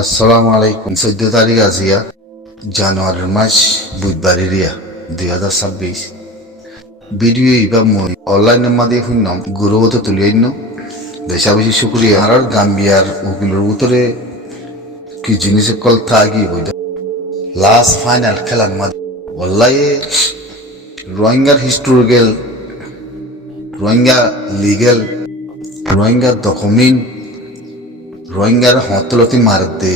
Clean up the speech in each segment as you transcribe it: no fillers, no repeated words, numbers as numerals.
আসসালামু আলাইকুম। 14 তারিখ আজিয়া জানুয়ারির মাস বুধবার এরিয়া 2026 ভিডিও ইবা মই অনলাইনের মাধ্যমে শুনলাম গৌরবত তুলি আইন বেশা বেশি শুক্রিয়া আর গাম্বিয়ার উকিলের উত্তরে কি জিনিস কল থাকি বইটা লাস্ট ফাইনাল খেলার মাধ্যমে অনলাইনে রোহিঙ্গার হিস্টোরিক্যাল রোহিঙ্গা লিগেল রোহিঙ্গার ডকুমেন্ট রোহিঙ্গার হতলতি মারত দে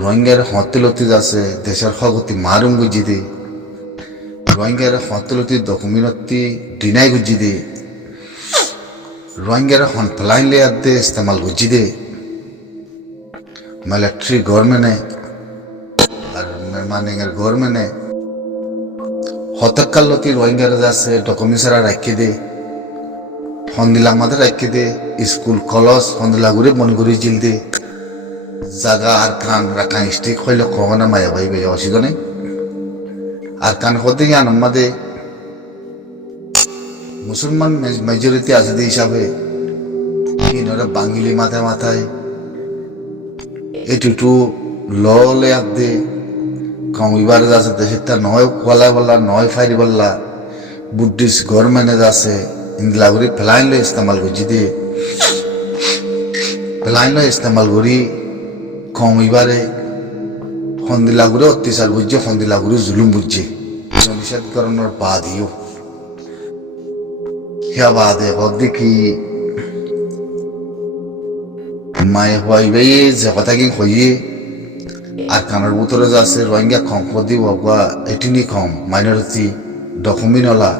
রোহিঙ্গার হতলতি আছে দেশের খগতি মারুম গুজি দে রোহিঙ্গার হতলতি ডকুমেন্টতি ডিনাই গুজি দে রোহিঙ্গার হন প্লাইন লেয়ার দে ইস্তেমাল গুজি দে মিলিটারি গভর্নমেন্টে আর মেরমানিংয়ের গভর্নমেন্টে হতকালতি রোহিঙ্গার আছে ডকুমেন্টসরা রাখি দে হন্দিলা মাঝে রাখি দে স্কুল কলেজ হন্দিলা ঘুরে মনগুড়ি জিল দে জাগা আর কান রাখান স্টিক হইলে কখনো মায়া ভাই ভাই অসুবিধা নেই আর কান হতে গিয়ে আমাদের মুসলমান মেজরিটি আছে হিসাবে ইনরা বাঙালি মাথায় মাথায় এটুটু লে আপ দে কমিবার আছে দেশের তা নয় বলা বললা নয় ফাইরি বললা বুদ্ধিস্ট গভর্নমেন্টে আছে ইন্দিলাগুড়ি ফেলাইন লো ইস্তেমাল করছি দে ফেলাইন লো ইস্তেমাল করি কমিবারে হন্দিলাগুড়ে অত্যাচার বুঝছে হন্দিলাগুড়ি জুলুম বুঝছে নিষেধ করানোর বাদিও হিয়া বাদে হদ দেখি মায়ে হইবে যে কথা কি হইয়ে আর কানার ভিতরে আছে রোহিঙ্গা কম হদি বাবা এটিনি কম মাইনরিটি ডকুমেন্টওয়ালা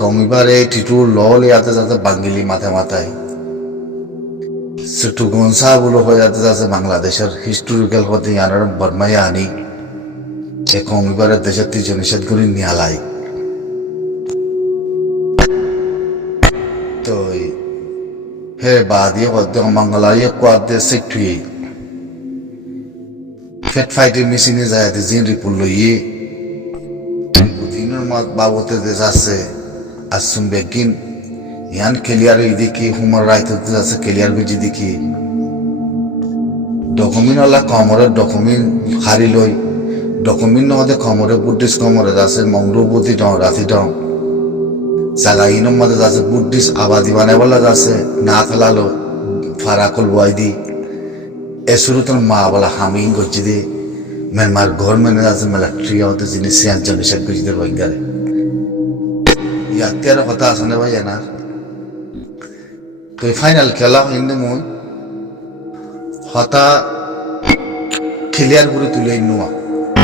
কমিবারে টিটু ললে আতে যাতে বাঙালি মাথায় মাথায় সেটু গনসা বলে হয়ে যাতে যাচ্ছে বাংলাদেশের হিস্টোরিক্যাল হতে আনার বর্মায় আনি এ কমিবারের দেশের তিনজন নিষেধ করে নিয়ালাই তো হে বাদিয়ে হতে বাংলায় কোয়াদে সেটুই ফেট ফাইটের মেশিনে যায় জিন রিপুল লইয়ে দিনের মাত বাবতে দেশ আছে আসুন বেগিন ইয়ান ক্লিয়ার দেখি হুমার রাইট হতে আছে ক্লিয়ার বুঝি দেখি ডকুমেন্ট ওলা কমরে ডকুমেন্ট হারি লই ডকুমেন্ট নহতে কমরে বুদ্ধিস্ট কমরে আছে মংরুবতী ডং রাতি ডং জাগা ইনম মধ্যে আছে বুদ্ধিস্ট আবাদি বানাই বলা আছে না ফেলালো ফারাকল বয় দি এসুরুতন মা বলা হামিং করছি দি মেনমার গভর্নমেন্ট আছে মিলিটারি হতে জিনিস সিয়ানজন নিষেধ করছি দে রোহিঙ্গারে ইয়ার কথা আছে না ভাই এনার তো ফাইনাল খেলা হইনি মই হতা ক্লিয়ার করে তুলে নোয়া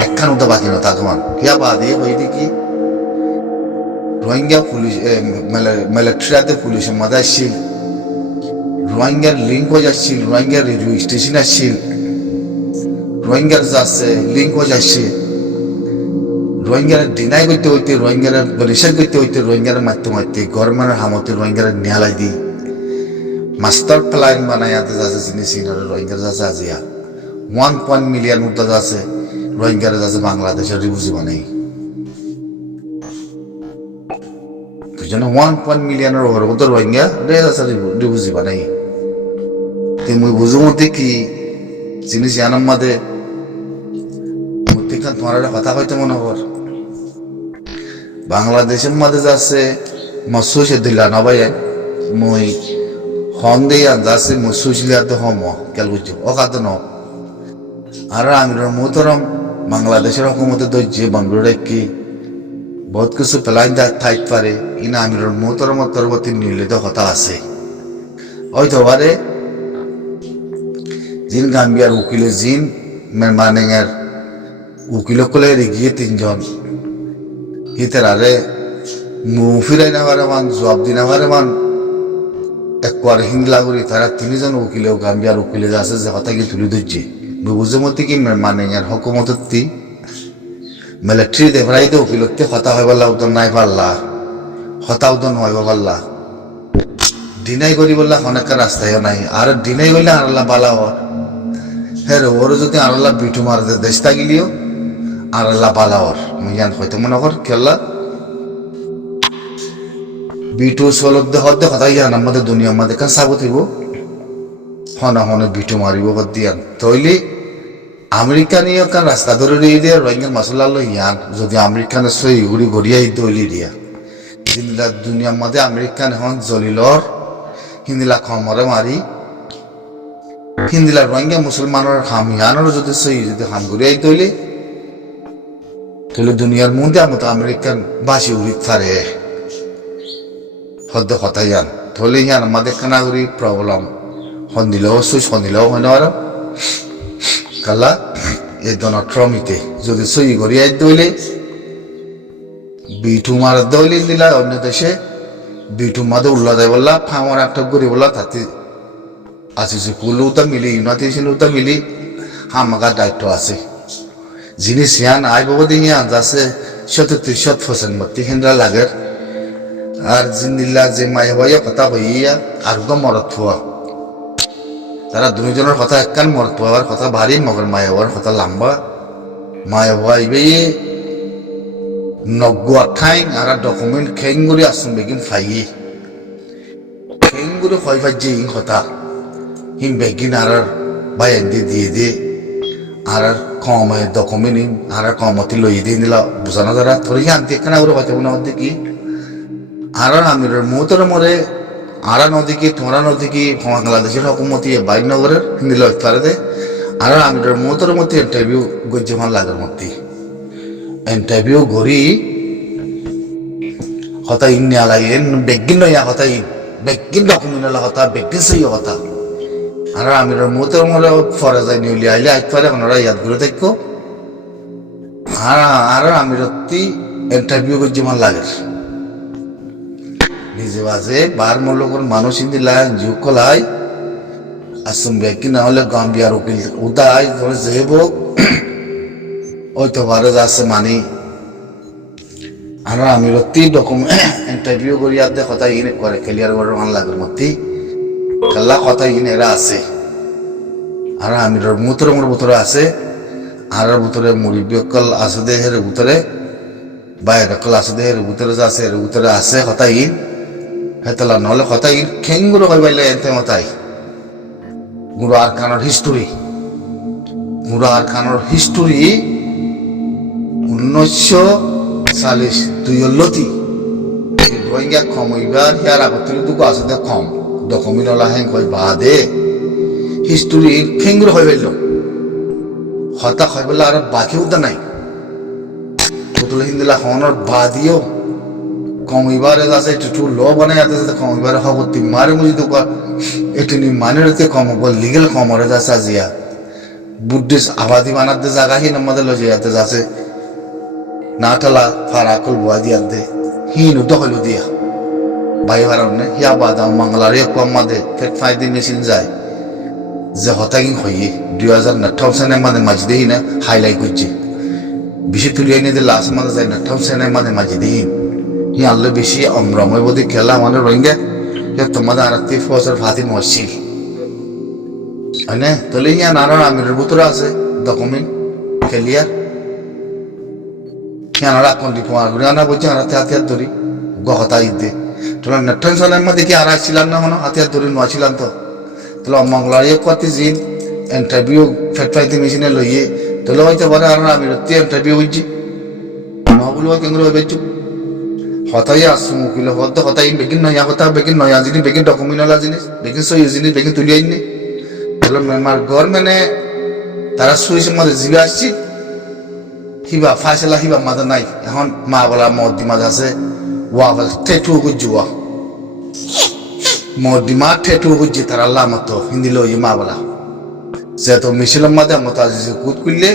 একখান উঠা বাকি না তাকমান কিয়া বাদে হই দেখি রোহিঙ্গা পুলিশ মিলিটারিতে পুলিশের মাঝে আসছিল রোহিঙ্গার লিঙ্ক হয়ে যাচ্ছিল রোহিঙ্গার রেডিও স্টেশন আসছিল রোহিঙ্গার যাচ্ছে লিঙ্ক হয়ে যাচ্ছে রোহিঙ্গার ডিনাই করতে হইতে রোহিঙ্গার নিষেধ করতে হইতে রোহিঙ্গার মারতে মারতে গভর্নমেন্টের হামতে রোহিঙ্গার নিহালাই দি মাস্টার প্ল্যান বানাইতে যাচ্ছে জিনিস রোহিঙ্গার যাচ্ছে আজিয়া 1 মিলিয়ন উঠতে যাচ্ছে রোহিঙ্গার যাচ্ছে বাংলাদেশের রিফিউজি বানাই বুঝছো না 1 মিলিয়নের ওপর তো রোহিঙ্গা যাচ্ছে রিফিউজি বানাই তো মুই বুঝো মধ্যে কি জিনিস জানার মাঝে মধ্যেখান তোমার একটা কথা হয়তো মনে কর বাংলাদেশের মাঝে যাচ্ছে মৎস্য দিলা না ভাই মই হন দিয়া যাচ্ছে মৎস্য হম কেল বুঝছো অকাত ন আর আমির মোতরম বাংলাদেশের হুকুমতে দৈর্য বাংলোরে কি বহুত কিছু পেলাই থাইত পারে ইনা আমির মোতরম তরবতী নির্লিত কথা আছে হয়তো পারে জিন গাম্বিয়ার উকিলে জিন মেরমানিংয়ের উকিল কলে এগিয়ে তিনজন হিতের আরে মুফিরাই না পারে মান জবাব দি না পারে মান একবার হিংলা করি তারা তিনজন উকিলেও গাম্বিয়ার উকিলে আছে যে কথা কি তুলে ধরছে বুঝে মধ্যে কি মেরমানিংয়ের হকুমতি মিলিটারি দেবরাইতে উকিলতে হতা হয় বললা উদন নাই পারলা হতা উদন হয় পারলা ডিনাই করি বললা অনেক রাস্তায়ও নাই আর ডিনাই করলে আরল্লা বালা হর হ্যাঁ ওর যদি আরল্লা বিটু মারতে দেশটা গিলিও আরল্লা বালা হর মিয়ান হয়তো মনে কর খেলা বিটু সলব দে হদ্দে কথা ইয়ান আমাদের দুনিয়া আমাদের কাছে সাবত হইব হনে হনে বিটু মারিব দিয়ান তৈলি আমেরিকা নিয়ে কান রাস্তা ধরে দিয়ে রোহিঙ্গার মাসাল্লা ইয়ান যদি আমেরিকানের সই উড়ি গড়িয়াই দইলি দিয়া হিন্দিলা দুনিয়ার মধ্যে আমেরিকান এখন জলিলর হিন্দিলা খমরে মারি হিন্দিলা রোহিঙ্গা মুসলমানের হাম ইয়ানোর যদি সই যদি হাম গড়িয়াই দইলি তাহলে দুনিয়ার মধ্যে আমরা তো আমেরিকান বাসি উড়ি থারে হদ্দ কথা ইয়ান তাহলে ইয়ান আমাদের কানাগুড়ি প্রবলেম সন্দিলেও সই সন্দিলেও হয় না আর কালা এই ডোনাল্ড ট্রাম্পইতে যদি সই গড়িয়াই দইলে বিটু মার দইলি দিলা অন্য দেশে বিটু মাদে উল্লা দেয় বললা ফাঁমার একটা গড়ি বললা তাতে আসিছে কুলুতা মিলি ইউনাইটেড নেশনটা মিলি হামাকা দায়িত্ব আছে জিনিস ইয়ান আই বাবু দিয়ে আন্দাজে 37% মতি হেন্দ্রা লাগে আর জিন্দিল্লা যে মাই হইয়া কথা হইয়া আর গো মরত থুয়া তারা দুজনের কথা একখান মরত হওয়ার কথা ভারী মগর মায় হওয়ার কথা লম্বা মায় হওয়াইবে নগ্গু আঠাইন আর ডকুমেন্ট খেঙ্গুরি আসুন বেগিন ফাইয়ে খেঙ্গুরি হয় যে ইন কথা হিম বেগিন আর বাইন দিয়ে দিয়ে আর কম ডকুমেন্ট আর কমতি লই দিয়ে দিলা বুঝানো যারা থরি আনতে একখানা করে হয়তো মনে হতে কি আর আমির মুতর মরে আরা নদী কি তোমরা নদী কি বাংলাদেশের হকুমতি বাইনগরের হিন্দি লড়তে দে আর আমির মুতর মধ্যে ইন্টারভিউ গজ্জমান লাগার মধ্যে ইন্টারভিউ ঘুরি হতা ইন নিয়া লাগে বেগিন নয়া হতা in begin document Hota begin সই হতা আর আমির মুতর মরে ফরে যাই নিউলি আইলে আইতে পারে ওনারা ইয়াদ করে দেখো আর আমির ইন্টারভিউ গজ্জমান লাগে নিজে বাজে বার মূল্যকর মানুষ হিন্দি লাইন যুগ কলাই আসুন ব্যক্তি না হলে গাম্বিয়ার উকিল উদায় ধরে যেব ওই তো বারে যাচ্ছে মানি আর আমি রত্তি ডকুমেন্ট ইন্টারভিউ করি আর কথা ইনে করে ক্লিয়ার করে মান লাগের মধ্যে খেলা কথা ইনে এরা আছে আর আমি মুতরে মোর ভিতরে আছে আর ভিতরে মুড়ি বিকল আছে দেহের ভিতরে বাইরে কল আছে দেহের ভিতরে আছে এর ভিতরে আছে কথা ইন হেতলা নহলে কথা ইন খেঙ্গুরো হয়ে বাইলে এতে মতাই গুরু আর কানোর হিস্টোরি 1940 দুইলতি রোহিঙ্গা কম হইবার হিয়ার আগতের দুগো আছে দে কম ডকুমেন্ট ওলা হেং কই বাদে হিস্টোরি খেঙ্গুরো হয়ে বাইল হতা হয় বলে আর বাকি উদা নাই পুতুল হিন্দিলা হনর বাদিও কমিবারে আছে একটু ল বানাই আছে কমিবারে হব তিমারে মুজি তো একটু নি মানে রেতে কম বল লিগ্যাল কমরে যাচ্ছে আজিয়া বুদ্ধিস্ট আবাদি বানাতে জায়গা হি আমাদের লজে যাতে যাচ্ছে নাটালা ফারাকুল বুয়া দিয়া দে হিন দখল দিয়া ভাই ভারনে হিয়া বাদাম মঙ্গলারে কম মাদে ফেট ফাইদি মেশিন যায় যে হতাগিং হইয়ে 2009 সালে মাদে মাঝদে হিনা হাইলাইট করছে বেশি তুলিয়ে নিয়ে দিলে আসে মাদে যায় 9 সালে মাদে মাঝদে হিন হি আল্লাহ বেশি অমরময় বোধ খেলা মানে রোহিঙ্গা তোমাদের আর 30 ফাতিন মসজিদ হ্যাঁ তাহলে ইয়া নারায়ণ আমিরের ভিতরে আছে ডকুমেন্ট ক্লিয়ার ইয়ানারা কোন দিকে আগুন আনা বলছে আর হাতিয়ার ধরি গহতা ইদে তোলা নেটন সালের মধ্যে কি আর আসছিলাম না মনে হাতিয়ার ধরি নছিলাম তো তাহলে অমঙ্গলারে কত দিন ইন্টারভিউ ফেটফাইতে মেশিনে লইয়ে তাহলে হয়তো বলে আর আমির ইন্টারভিউ হইছি নগুলো কেন্দ্র হয়ে বেচু হতাই আসু মুকিল হত হতাই বেগিন নয়া কথা বেগিন নয়া জিনিস বেগিন ডকুমেন্ট ওলা জিনিস বেগিন সই জিনিস বেগিন তুলি আইনি তাহলে মেমার গভর্নমেন্টে তারা সুইসের মধ্যে জিবে আসছি হিবা ফাইসলা হিবা মাদা নাই এখন মা বলা মদ্দিমা আছে ওয়া বল টেটু গুজুয়া মদ্দিমা টেটু গুজি তার আল্লাহ মতো হিন্দি লই মা বলা যে তো মিছিলের মধ্যে মতো আজি কুত করলে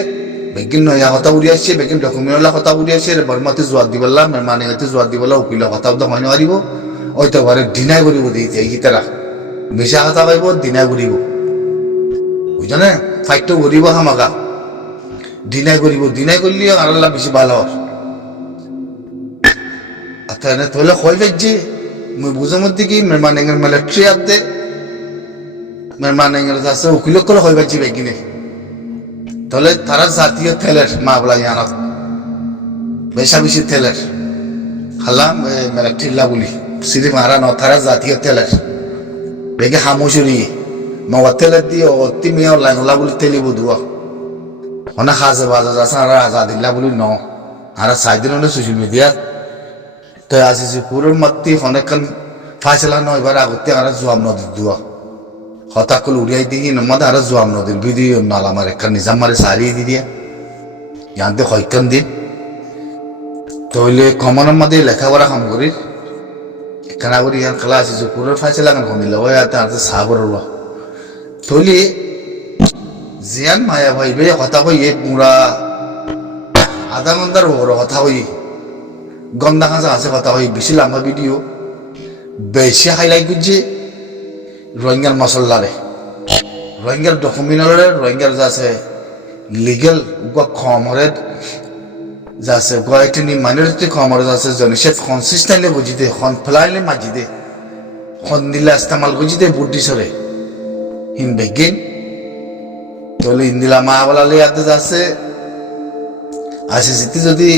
বেগিন নয়া কথা উড়ি আসছে বেগিন ডকুমেন্ট ওলা কথা উড়ি আসছে বর্মাতে জোয়ার দিবলা মেহমানে হতে জোয়ার দিবলা উকিল কথা তো হয় নারিব ওইতো ঘরে ডিনাই করিব দিতে এই তারা মিশা কথা কইব ডিনাই করিব বুঝনে ফাইটটো করিব হামাকা ডিনাই করলে আর আল্লাহ বেশি ভালো আচ্ছা এনে তোলে কই ফেজি মুই বুঝার মধ্যে কি মেহমান এঙ্গের মিলিটারি আতে মেহমান এঙ্গের আছে উকিল করে কই ফেজি বেগিনে তাহলে তারা জাতীয় তেলের মা বলা জানত বেশি তেলের খালাম মিলিটারি লা বলি সিরি মারা ন তারা জাতীয় তেলের বেগে হামুসুরি মগতেলে দিয়ে অতি মেয়ে লাংলা বলে তেলিব দুয়া অনেক হাজে বাজার আছে আর আজাদিল্লা বলি ন আর সাইদিন হলে সোশ্যাল মিডিয়া তো আসিছে পুরোর মাত্তি অনেকক্ষণ ফাইসলা নয় এবার আগতে আর জোয়াম নদীর দুয়া হতাকল উড়িয়াই দিই নমাদে আর জোয়াম নদীর ভিডিও নাল আমার একটা নিজাম মারে সারিয়ে দি দিয়া জানতে কয়েকক্ষণ দিন তইলে কমনের মধ্যে লেখাপড়া কাম করি এখানে করি ইয়ার খেলা আসিছে পুরোর ফাইসলা গান কমিল ওই আর সাবর তইলে জিয়ান মায়া ভাইবে কথা কই এক মুড়া আধা ঘন্টার বড় কথা কই গন্দা খাঁচা আছে কথা কই বেশি লম্বা ভিডিও বেশি হাইলাইট করছে রোহিঙ্গার মশলারে রোহিঙ্গার ডকুমেন্টরে রোহিঙ্গার যাচ্ছে লিগেল খমরে যাচ্ছে গয়টিনি মাইনরিটি খমরে যাচ্ছে জনসেফ কনসিস্টেন্টলি বুঝি দে খন ফেলাইলে মাজি দে খন দিলে ইস্তেমাল বুঝি দে বুদ্ধি সরে হিন বেগিন তাহলে ইন্দিলা মা বলা লিয়াতে যাচ্ছে আসে জিতি যদি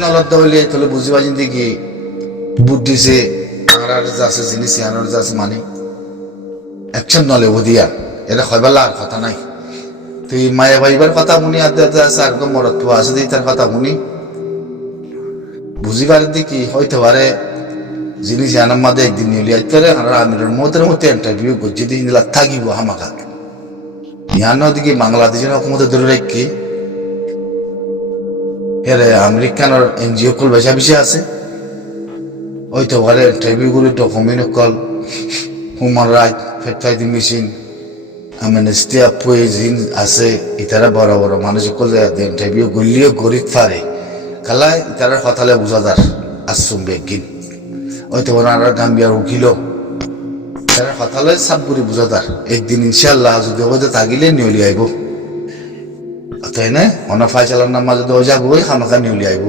নলদ্দ হইলে তাহলে বুঝিবা জিন্দি কি বুদ্ধিছে আর যাচ্ছে জিনিস আনার যাচ্ছে মানে অ্যাকশন নলে ওদিয়া এটা হইবার আর কথা নাই তো এই মায়া ভাইবার কথা শুনি আদে আছে আর মরত্ব আছে দি তার কথা শুনি বুঝিবার দিকে হইতে পারে জিনিস আনার মাঝে একদিন নিয়ে করে আর আমিরের মধ্যে ইন্টারভিউ করছি দিন থাকিব হামাকা ইয়ানো দিকে বাংলাদেশের হুকুমতে ধরে রেখে এর আমেরিকানোর এনজিও কল বেশা বেশি আছে হয়তো ঘরে ইন্টারভিউগুলো ডকুমেন্ট কল হিউম্যান রাইট ফেট মেশিন অ্যামনেস্টি জিন আছে ইতারা বড় বড় মানুষ কল ইন্টারভিউ গলিও গরিব পারে খালা ইতারা কথালে বুঝাদার আসুম বেগিন হয়তো আর গাম্বিয়ার উকিল তারা কথালে সাপ করে বুঝাদার একদিন ইনশাল্লাহ যদি ওদের থাকিলে নিউলি আইব তাই না অনা ফাইসালার নাম যদি ওজা বই হামাকা নিউলি আইব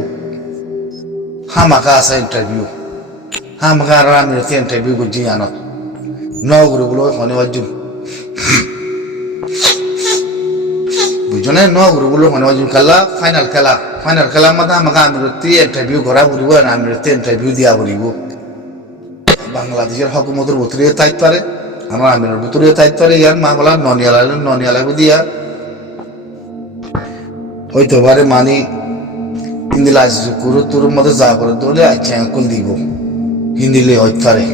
হামাকা আছে ইন্টারভিউ হামাকা আর আমি ইন্টারভিউ করছি আনত নগুলো বলো শনিবার বুঝছো না নগুলো বলো শনিবার খেলা ফাইনাল খেলার মধ্যে আমাকে আমি ইন্টারভিউ করা পড়ব আর আমি ইন্টারভিউ দিয়া পড়ব বাংলাদেশের হকুমতের ভিতরেও তাইত পারে আমার আমিরের ভিতরেও তাইত পারে ইয়ার মা বলা ননিয়ালাইব দিয়া হইতে পারে মানি হিন্দি লাজ করো তোর মধ্যে যা করে তোলে আচ্ছা আঙ্কুল দিব হিন্দিলে হইতে পারে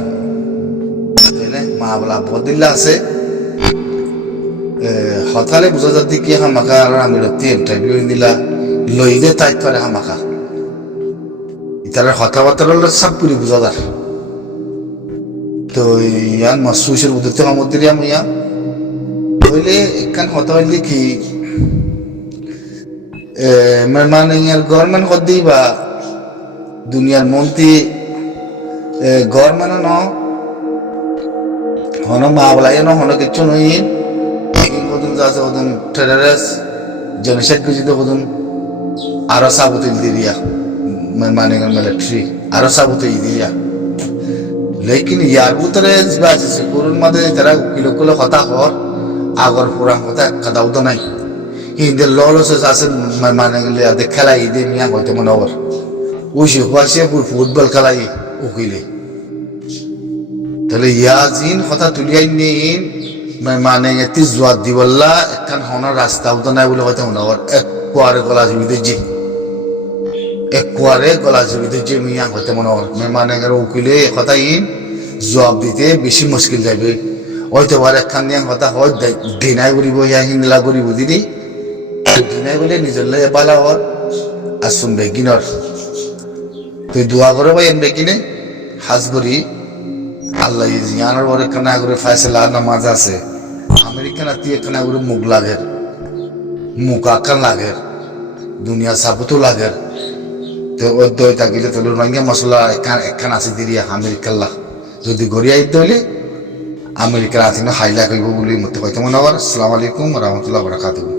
মা বলা বদিল্লা আছে হতালে বুঝা যাতে কি হামাকা আর আমির ইন্টারভিউ হিন্দিলা লইলে তাইত পারে হামাকা ইতার কথাবার্তা সব পুরি বুঝাদার তো ইয়ান মাসুসের উদ্দেশ্য কামত দিলাম ইয়া হইলে একখান কথা হইলে কি মানে ইয়ার গভর্নমেন্ট কর দিই বা দুনিয়ার মন্ত্রী গভর্নমেন্ট ন হন মা বলাই ন হন কিচ্ছু নই কদুন যাচ্ছে কদুন টেরারিস্ট জনসাইড গুজিতে কদুন আরো সাবুতে দিরিয়া মানে মিলিটারি আরো সাবুতে দিরিয়া লেকিন ইয়ার ভিতরে যা আছে করুন মাঝে তারা উকিলকুলো কথা হর আগর পুরান কথা কাদাও তো নাই হিন্দে ললস আছে মানে গেলে খেলাই দে মিয়া হইতে মনে হর উসে হুয়াশে ফুটবল খেলাই উকিলে তাহলে ইয়া জিন কথা তুলিয়াই নিন মানে এতি জোয়াদ দিবল্লা একখান হনার রাস্তাও তো নাই বলে হইতে মনে হর এক কোয়ারে গলা জুবিতে যে এক কোয়ারে গলা জুবিতে যে মিয়া হইতে মনে হর মানে উকিলে কথা ইন জবাব দিতে বেশি মুশকিল যাবে হয়তো আর একখান নিয়ে কথা হয় দিনাই করিব ইয়া হিংলা করিব দিদি দিনাই বলে নিজের লাগে পালা হর আর শুনবে কিনর তুই দোয়া করো ভাই এনবে কিনে হাজ করি আল্লাহ জিয়ানোর পরে কানা করে ফাইসলা নামাজ আছে আমেরিকান আতি কানা করে মুখ লাগের মুখ আকান লাগের দুনিয়া সাবতো লাগের তো ওই দই থাকিলে তোর রঙিয়া মশলা একখান আছে দিরিয়া আমেরিকাল্লাহ যদি গড়িয়াই দইলে আমেরিকার আতিনো হাইলা কইব বলে মতে কইতে মনে হওয়ার আসসালামু আলাইকুম রহমতুল্লাহ বারাকাতুহু